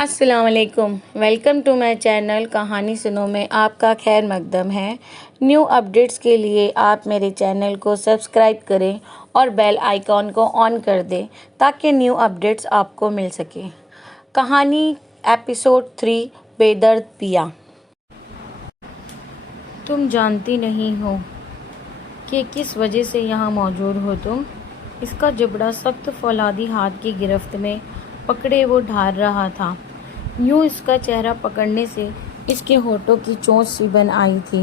السلام علیکم، welcome to my channel کہانی سنو میں آپ کا خیر مقدم ہے۔ نیو اپڈیٹس کے لیے آپ میرے چینل کو سبسکرائب کریں اور بیل آئیکن کو آن کر دیں تاکہ نیو اپڈیٹس آپ کو مل سکیں۔ کہانی ایپیسوڈ 3 بے درد پیا۔ تم جانتی نہیں ہو کہ کس وجہ سے یہاں موجود ہو تم؟ اس کا جبڑا سخت فولادی ہاتھ کی گرفت میں پکڑے وہ ڈھار رہا تھا۔ یوں اس کا چہرہ پکڑنے سے اس کے ہونٹوں کی چونچ سی بن آئی تھی،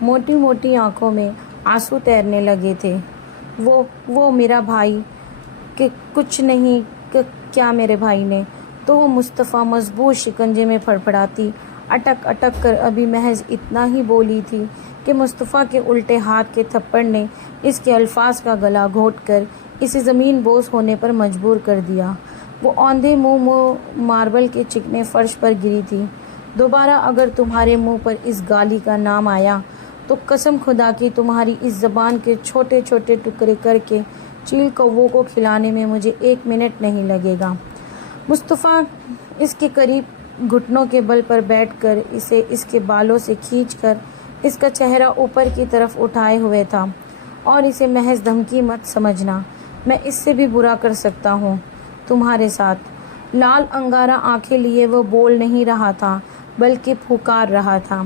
موٹی موٹی آنکھوں میں آنسو تیرنے لگے تھے۔ وہ میرا بھائی کہ کچھ نہیں کیا میرے بھائی نے؟ تو وہ مصطفیٰ مضبوط شکنجے میں پھڑپڑاتی اٹک اٹک کر ابھی محض اتنا ہی بولی تھی کہ مصطفیٰ کے الٹے ہاتھ کے تھپڑ نے اس کے الفاظ کا گلا گھونٹ کر اسے زمین بوس ہونے پر مجبور کر دیا۔ وہ اوندھے منہ ماربل کے چکنے فرش پر گری تھی۔ دوبارہ اگر تمہارے منہ پر اس گالی کا نام آیا تو قسم خدا کی تمہاری اس زبان کے چھوٹے چھوٹے ٹکڑے کر کے چیل کووں کو کھلانے میں مجھے 1 منٹ نہیں لگے گا۔ مصطفیٰ اس کے قریب گھٹنوں کے بل پر بیٹھ کر اسے اس کے بالوں سے کھینچ کر اس کا چہرہ اوپر کی طرف اٹھائے ہوئے تھا۔ اور اسے محض دھمکی مت سمجھنا، میں اس سے بھی برا کر سکتا ہوں تمہارے ساتھ۔ لال انگارہ آنکھیں لیے وہ بول نہیں رہا تھا بلکہ پھکار رہا تھا۔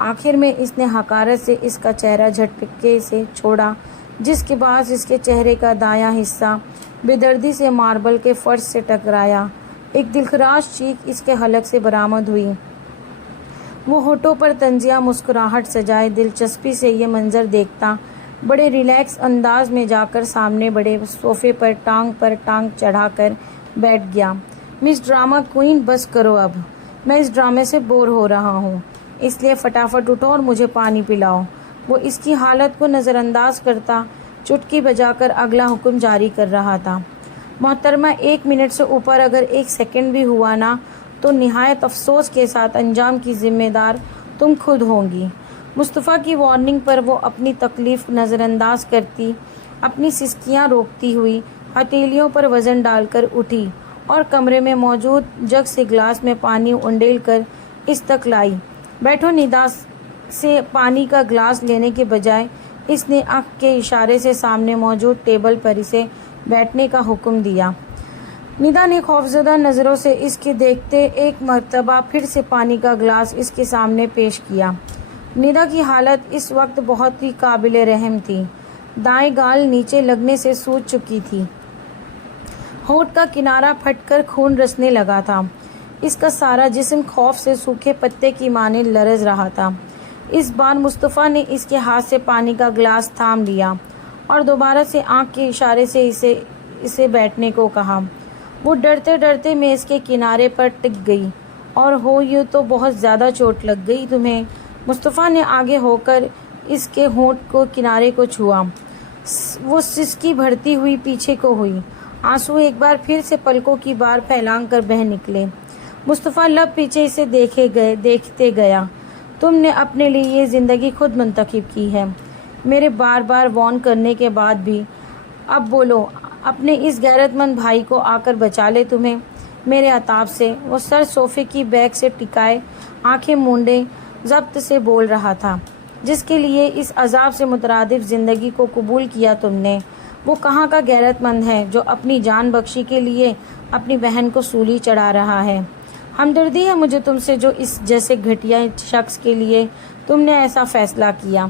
آخر میں اس نے حقارت سے اس کا چہرہ جھٹکے سے چھوڑا، جس کے بعد اس کے چہرے کا دایاں حصہ بے دردی سے ماربل کے فرش سے ٹکرایا۔ ایک دلخراش چیخ اس کے حلق سے برآمد ہوئی۔ وہ ہونٹوں پر طنزیہ مسکراہٹ سجائے دلچسپی سے یہ منظر دیکھتا بڑے ریلیکس انداز میں جا کر سامنے بڑے صوفے پر ٹانگ چڑھا کر بیٹھ گیا۔ مس ڈرامہ کوئین، بس کرو اب، میں اس ڈرامے سے بور ہو رہا ہوں، اس لیے فٹافٹ اٹھو اور مجھے پانی پلاؤ۔ وہ اس کی حالت کو نظر انداز کرتا چٹکی بجا کر اگلا حکم جاری کر رہا تھا۔ محترمہ، 1 منٹ سے اوپر اگر 1 سیکنڈ بھی ہوا نا تو نہایت افسوس کے ساتھ انجام کی ذمہ دار تم خود ہوں گی۔ مصطفیٰ کی وارننگ پر وہ اپنی تکلیف نظر انداز کرتی اپنی سسکیاں روکتی ہوئی ہتھیلیوں پر وزن ڈال کر اٹھی اور کمرے میں موجود جگ سے گلاس میں پانی انڈیل کر اس تک لائی۔ بیٹھو۔ ندا سے پانی کا گلاس لینے کے بجائے اس نے آنکھ کے اشارے سے سامنے موجود ٹیبل پر اسے بیٹھنے کا حکم دیا۔ ندا نے خوفزدہ نظروں سے اس کے دیکھتے ایک مرتبہ پھر سے پانی کا گلاس اس کے سامنے پیش کیا۔ ندا کی حالت اس وقت بہت ہی قابل رحم تھی۔ دائیں گال نیچے لگنے سے سوج چکی تھی، ہونٹ کا کنارہ پھٹ کر خون رسنے لگا تھا، اس کا سارا جسم خوف سے سوکھے پتے کی مانند لرز رہا تھا۔ اس بار مصطفیٰ نے اس کے ہاتھ سے پانی کا گلاس تھام لیا اور دوبارہ سے آنکھ کے اشارے سے اسے بیٹھنے کو کہا۔ وہ ڈرتے ڈرتے میز کے کنارے پر ٹک گئی۔ اور ہو یہ تو بہت زیادہ چوٹ لگ گئی تمہیں؟ مصطفیٰ نے آگے ہو کر اس کے ہونٹ کو کنارے کو چھوا۔ وہ سسکی بھرتی ہوئی پیچھے کو ہوئی، آنسو ایک بار پھر سے پلکوں کی بار پھیلان کر بہہ نکلے۔ مصطفیٰ لب پیچھے اسے دیکھتے گیا۔ تم نے اپنے لیے یہ زندگی خود منتخب کی ہے، میرے بار بار وارن کرنے کے بعد بھی۔ اب بولو، اپنے اس غیرت مند بھائی کو آ کر بچا لے تمہیں میرے عتاب سے۔ وہ سر صوفے کی بیک سے ٹکائے آنکھیں مونڈے ضبط سے بول رہا تھا۔ جس کے لیے اس عذاب سے مترادف زندگی کو قبول کیا تم نے، وہ کہاں کا غیرت مند ہے جو اپنی جان بخشی کے لیے اپنی بہن کو سولی چڑھا رہا ہے؟ ہمدردی ہے مجھے تم سے جو اس جیسے گھٹیا شخص کے لیے تم نے ایسا فیصلہ کیا۔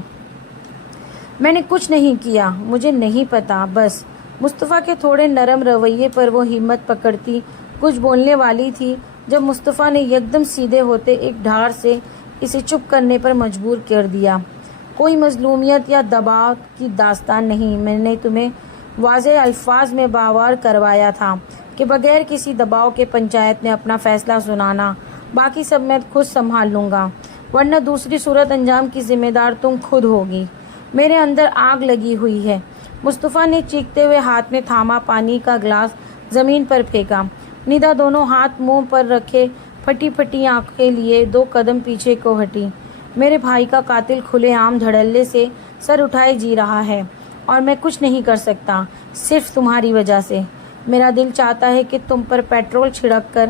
میں نے کچھ نہیں کیا، مجھے نہیں پتا بس۔ مصطفیٰ کے تھوڑے نرم رویے پر وہ ہمت پکڑتی کچھ بولنے والی تھی جب مصطفیٰ نے یکدم سیدھے ہوتے ایک ڈھار سے اسے چپ کرنے پر مجبور کر دیا۔ کوئی مظلومیت یا دباؤ کی داستان نہیں، میں نے تمہیں واضح الفاظ میں باور کروایا تھا کہ بغیر کسی دباؤ کے پنچایت میں اپنا فیصلہ سنانا، باقی سب میں خود سنبھال لوں گا، ورنہ دوسری صورت انجام کی ذمہ دار تم خود ہوگی۔ میرے اندر آگ لگی ہوئی ہے۔ مصطفیٰ نے چیختے ہوئے ہاتھ میں تھاما پانی کا گلاس زمین پر پھینکا۔ ندا دونوں ہاتھ منہ پر رکھے پھٹی پھٹی آنکھیں لیے 2 قدم پیچھے کو ہٹی۔ میرے بھائی کا قاتل کھلے عام دھڑلے سے سر اٹھائے جی رہا ہے اور میں کچھ نہیں کر سکتا، صرف تمہاری وجہ سے۔ میرا دل چاہتا ہے کہ تم پر پیٹرول چھڑک کر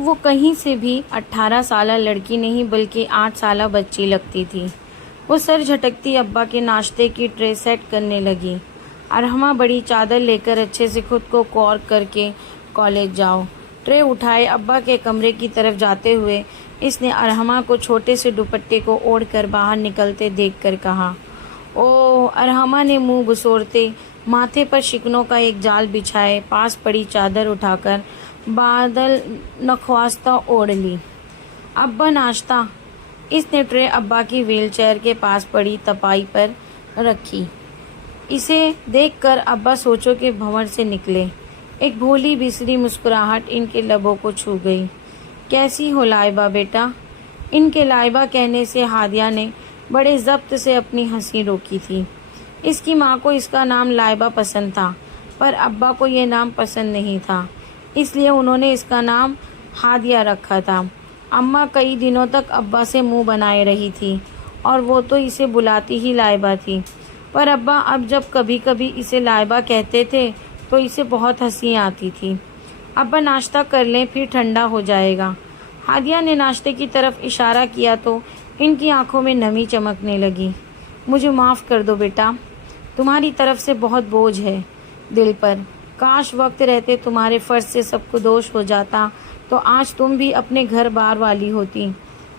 وہ کہیں سے بھی 18 سالہ لڑکی نہیں بلکہ 8 سالہ بچی لگتی تھی۔ وہ سر جھٹکتی ابا کے ناشتے کی ٹرے سیٹ کرنے لگی۔ ارحمہ بڑی چادر لے کر اچھے سے خود کو کور کر کے کالج جاؤ۔ ٹرے اٹھائے ابا کے کمرے کی طرف جاتے ہوئے اس نے ارحمہ کو چھوٹے سے دوپٹے کو اوڑھ کر باہر نکلتے دیکھ کر کہا۔ او ارحمہ نے منہ بسورتے ماتھے پر شکنوں کا ایک جال بچھائے پاس پڑی چادر اٹھا کر بادل نخواستہ اوڑھ لی۔ ابا ناشتہ۔ اس نے ٹرے ابا کی ویل چیئر کے پاس پڑی تپائی پر رکھی۔ اسے دیکھ کر ابا سوچو کے بھنور سے نکلے۔ ایک بھولی بسری مسکراہٹ ان کے لبوں کو چھو گئی۔ کیسی ہو لائبہ بیٹا؟ ان کے لائبہ کہنے سے ہادیہ نے بڑے ضبط سے اپنی ہنسی روکی تھی۔ اس کی ماں کو اس کا نام لائبہ پسند تھا پر ابا کو یہ نام پسند نہیں تھا، اس لیے انہوں نے اس کا نام ہادیہ رکھا تھا۔ اماں کئی دنوں تک ابا سے منہ بنائے رہی تھی اور وہ تو اسے بلاتی ہی لائبہ تھی، پر ابا اب جب کبھی کبھی اسے لائبہ کہتے تھے تو اسے بہت ہنسی آتی تھی۔ ابا ناشتہ کر لیں پھر ٹھنڈا ہو جائے گا۔ ہادیہ نے ناشتے کی طرف اشارہ کیا تو ان کی آنکھوں میں نمی چمکنے لگی۔ مجھے معاف کر دو بیٹا، تمہاری طرف سے بہت بوجھ ہے دل پر۔ کاش وقت رہتے تمہارے فرض سے سب کو دوش ہو جاتا تو آج تم بھی اپنے گھر بار والی ہوتی۔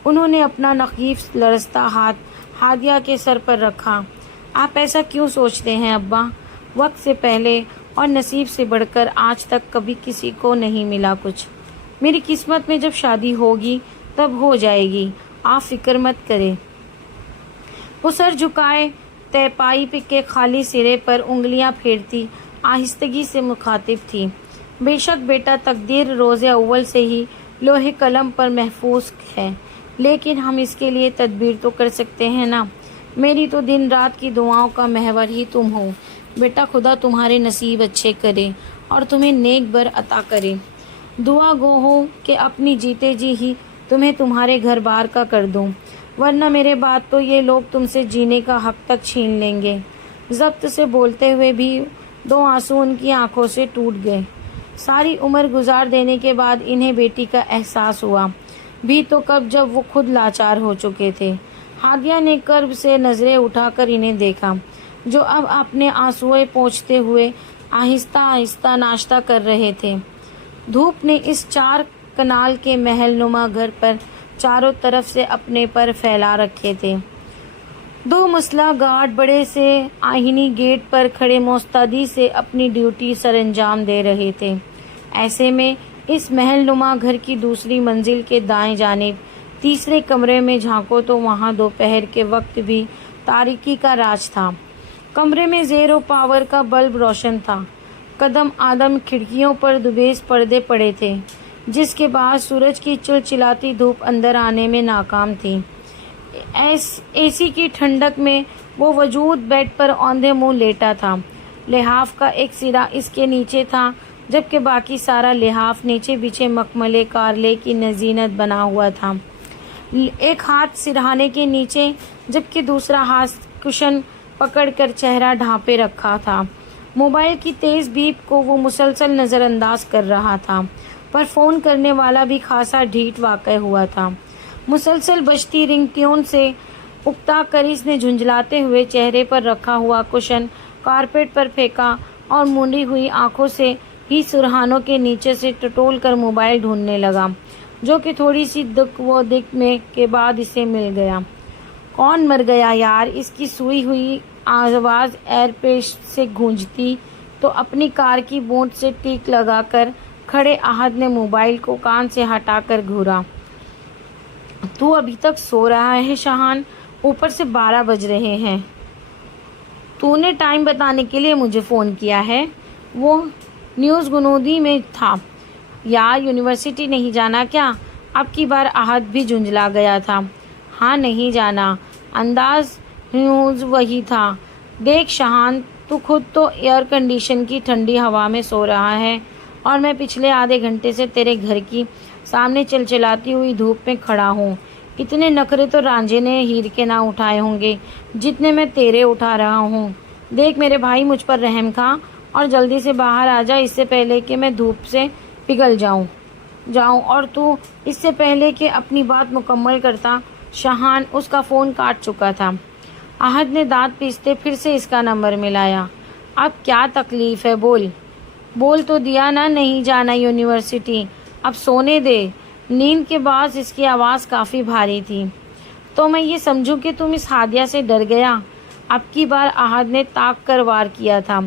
انہوں نے اپنا نحیف لرزتا ہاتھ ہادیہ کے سر پر رکھا۔ آپ ایسا کیوں سوچتے ہیں ابا؟ وقت سے پہلے اور نصیب سے بڑھ کر آج تک کبھی کسی کو نہیں ملا کچھ۔ میری قسمت میں جب شادی ہوگی تب ہو جائے گی، آپ فکر مت کریں۔ وہ سر جھکائے تیپائی کے خالی سرے پر انگلیاں پھیرتی آہستگی سے مخاطب تھی۔ بے شک بیٹا تقدیر روز اول سے ہی لوہے قلم پر محفوظ ہے، لیکن ہم اس کے لیے تدبیر تو کر سکتے ہیں نا۔ میری تو دن رات کی دعاؤں کا محور ہی تم ہو بیٹا۔ خدا تمہارے نصیب اچھے کرے اور تمہیں نیک بر عطا کرے۔ دعا گو ہو کہ اپنی جیتے جی ہی تمہیں تمہارے گھر بار کا کر دوں، ورنہ میرے بعد تو یہ لوگ تم سے جینے کا حق تک چھین لیں گے۔ ضبط سے بولتے ہوئے بھی 2 آنسو ان کی آنکھوں سے ٹوٹ گئے۔ ساری عمر گزار دینے کے بعد انہیں بیٹی کا احساس ہوا بھی تو کب جب وہ خود لاچار ہو چکے تھے۔ ہادیہ نے کرب سے نظریں اٹھا کر انہیں دیکھا جو اب اپنے آنسوئے پوچھتے ہوئے آہستہ آہستہ ناشتہ کر رہے تھے۔ دھوپ نے اس 4 کنال کے محل نما گھر پر چاروں طرف سے اپنے پر پھیلا رکھے تھے۔ 2 مسلح گارڈ بڑے سے آہنی گیٹ پر کھڑے مستعدی سے اپنی ڈیوٹی سر انجام دے رہے تھے۔ ایسے میں اس محل نما گھر کی دوسری منزل کے دائیں جانب تیسرے کمرے میں جھانکو تو وہاں دوپہر کے وقت بھی تاریکی کا راج تھا۔ کمرے میں زیرو پاور کا بلب روشن تھا۔ قدم آدم کھڑکیوں پر دبیز پردے پڑے تھے جس کے باعث سورج کی چلچلاتی دھوپ اندر آنے میں ناکام تھی۔ اے سی کی ٹھنڈک میں وہ وجود بیڈ پر اوندھے منہ لیٹا تھا۔ لحاف کا ایک سرا اس کے نیچے تھا جبکہ باقی سارا لحاف نیچے بچھے مخملے کارلے کی زینت بنا ہوا تھا۔ ایک ہاتھ سرہانے کے نیچے جبکہ دوسرا ہاتھ کشن پکڑ کر چہرہ ڈھانپے رکھا تھا۔ موبائل کی تیز بیپ کو وہ مسلسل نظر انداز کر رہا تھا پر فون کرنے والا بھی خاصا ڈھیٹ واقع ہوا تھا۔ مسلسل بجتی رنگ ٹیون سے اکتا کر اس نے جھنجھلاتے ہوئے چہرے پر رکھا ہوا کشن کارپیٹ پر پھینکا اور مونڈی ہوئی آنکھوں سے ہی سرہانوں کے نیچے سے ٹٹول کر موبائل ڈھونڈنے لگا جو کہ تھوڑی سی دک و دک میں کے بعد اسے مل گیا۔ کون مر گیا یار؟ اس کی سوئی ہوئی آواز ایئر پیش سے گونجتی تو اپنی کار کی بونٹ سے ٹیک لگا کر کھڑے احد نے موبائل کو کان سے ہٹا کر گھورا۔ تو ابھی تک سو رہا ہے شاہان؟ اوپر سے 12 بج رہے ہیں۔ تو نے ٹائم بتانے کے لیے مجھے فون کیا ہے؟ وہ نیوز گنودی میں تھا۔ یار یونیورسٹی نہیں جانا کیا؟ اب کی بار احد بھی جھنجلا گیا تھا۔ ہاں نہیں جانا، انداز نیوز وہی تھا۔ دیکھ شاہان، تو خود تو ایئر کنڈیشن کی ٹھنڈی ہوا میں سو رہا ہے اور میں پچھلے آدھے گھنٹے سے تیرے گھر کی سامنے چلچلاتی ہوئی دھوپ میں کھڑا ہوں۔ اتنے نخرے تو رانجھے نے ہیر کے نہ اٹھائے ہوں گے جتنے میں تیرے اٹھا رہا ہوں۔ دیکھ میرے بھائی، مجھ پر رحم کھا اور جلدی سے باہر آ جا اس سے پہلے کہ میں دھوپ سے پگھل جاؤں۔ جاؤں اور تو اس سے پہلے کہ اپنی بات مکمل کرتا شاہان اس کا فون کاٹ چکا تھا۔ احد نے دانت پیستے پھر سے اس کا نمبر ملایا۔ اب کیا تکلیف ہے بول تو دیا نا نہیں جانا یونیورسٹی، اب سونے دے۔ نیند کے بعد اس کی آواز کافی بھاری تھی۔ تو میں یہ سمجھوں کہ تم اس ہادیہ سے ڈر گیا؟ اب کی بار احد نے تاک کر وار کیا تھا۔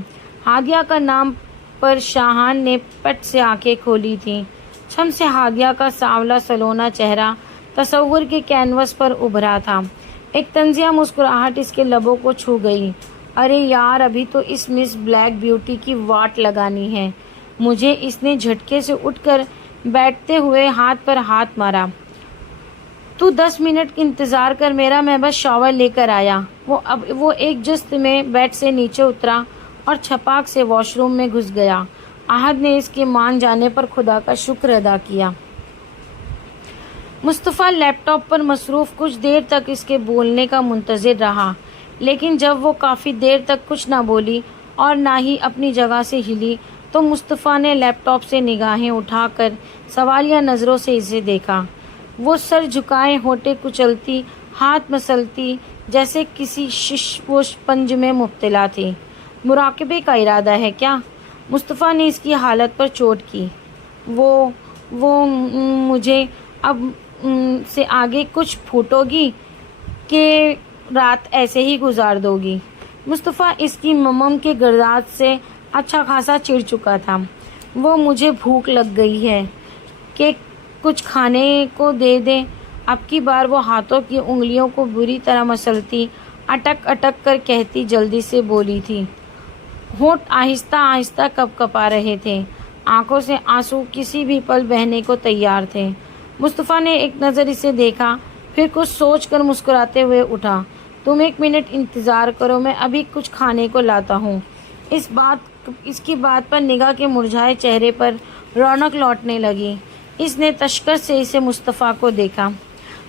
ہادیہ کا نام پر شاہان نے پٹ سے آنکھیں کھولی تھیں۔ چھم سے ہادیہ کا سانولا سلونا چہرہ تصور کے کینوس پر ابھرا تھا۔ ایک طنزیہ مسکراہٹ اس کے لبوں کو چھو گئی۔ ارے یار، ابھی تو اس مس بلیک بیوٹی کی واٹ لگانی ہے مجھے۔ اس نے جھٹکے سے اٹھ کر بیٹھتے ہوئے ہاتھ پر ہاتھ مارا۔ تو 10 منٹ انتظار کر میرا، میں بس شاور لے کر آیا۔ وہ ایک جست میں بیڈ سے نیچے اترا اور چھپاک سے واش روم میں گھس گیا۔ احد نے اس کے مان جانے پر خدا کا شکر ادا کیا۔ مصطفیٰ لیپ ٹاپ پر مصروف کچھ دیر تک اس کے بولنے کا منتظر رہا، لیکن جب وہ کافی دیر تک کچھ نہ بولی اور نہ ہی اپنی جگہ سے ہلی تو مصطفیٰ نے لیپ ٹاپ سے نگاہیں اٹھا کر سوالیہ نظروں سے اسے دیکھا۔ وہ سر جھکائے ہونٹیں کچلتی، ہاتھ مسلتی جیسے کسی شش و پنج میں مبتلا تھی۔ مراقبے کا ارادہ ہے کیا؟ مصطفیٰ نے اس کی حالت پر چوٹ کی۔ وہ مجھے اب سے آگے کچھ پھوٹو گی کہ رات ایسے ہی گزار دو گی؟ مصطفیٰ اس کی ممم کے گرداز سے اچھا خاصا چڑ چکا تھا۔ وہ مجھے بھوک لگ گئی ہے کہ کچھ کھانے کو دے دیں۔ اب کی بار وہ ہاتھوں کی انگلیوں کو بری طرح مسلتی، اٹک اٹک کر کہتی جلدی سے بولی تھی۔ ہونٹ آہستہ آہستہ کپکپا رہے تھے، آنکھوں سے آنسو کسی بھی پل بہنے کو تیار تھے۔ مصطفیٰ نے ایک نظر اسے دیکھا، پھر کچھ سوچ کر مسکراتے ہوئے اٹھا۔ تم 1 منٹ انتظار کرو، میں ابھی کچھ کھانے کو لاتا ہوں۔ اس کی بات پر نگاہ کے مرجھائے چہرے پر رونق لوٹنے لگی۔ اس نے تشکر سے اسے مصطفیٰ کو دیکھا۔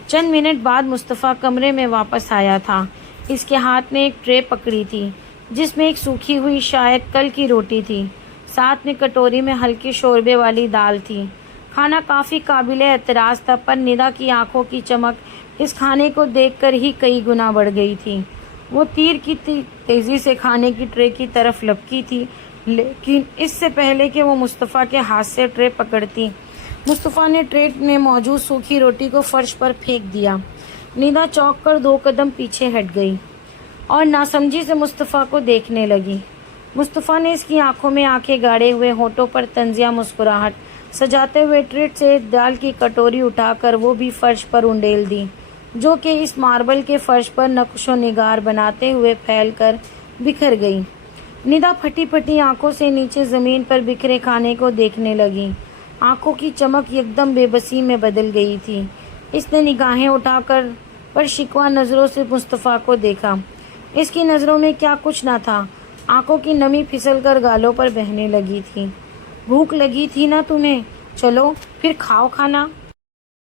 چند منٹ بعد مصطفیٰ کمرے میں واپس آیا تھا۔ اس کے ہاتھ میں ایک ٹرے پکڑی تھی جس میں ایک سوکھی ہوئی شاید کل کی روٹی تھی، ساتھ میں کٹوری میں ہلکی شوربے والی دال تھی۔ کھانا کافی قابل اعتراض تھا، پر ندا کی آنکھوں کی چمک اس کھانے کو دیکھ کر ہی کئی گنا بڑھ گئی تھی۔ وہ تیر کی تیزی سے کھانے کی ٹرے کی طرف لپکی تھی، لیکن اس سے پہلے کہ وہ مصطفیٰ کے ہاتھ سے ٹرے پکڑتی، مصطفیٰ نے ٹرے میں موجود سوکھی روٹی کو فرش پر پھینک دیا۔ ندا چونک کر 2 قدم پیچھے ہٹ گئی اور ناسمجھی سے مصطفیٰ کو دیکھنے لگی۔ مصطفیٰ نے اس کی آنکھوں میں آنکھیں گاڑے ہوئے ہونٹوں پر طنزیہ مسکراہٹ سجاتے ہوئے ٹرے سے دال کی کٹوری اٹھا کر وہ بھی فرش پر انڈیل دی، جو کہ اس ماربل کے فرش پر نقش و نگار بناتے ہوئے پھیل کر بکھر گئی۔ ندا پھٹی پھٹی آنکھوں سے نیچے زمین پر بکھرے کھانے کو دیکھنے لگی۔ آنکھوں کی چمک یکدم بے بسی میں بدل گئی تھی۔ اس نے نگاہیں اٹھا کر پر شکوہ نظروں سے مصطفیٰ کو دیکھا۔ اس کی نظروں میں کیا کچھ نہ تھا، آنکھوں کی نمی پھسل کر گالوں پر بہنے لگی تھی۔ بھوک لگی تھی نا تمہیں؟ چلو پھر کھاؤ کھانا۔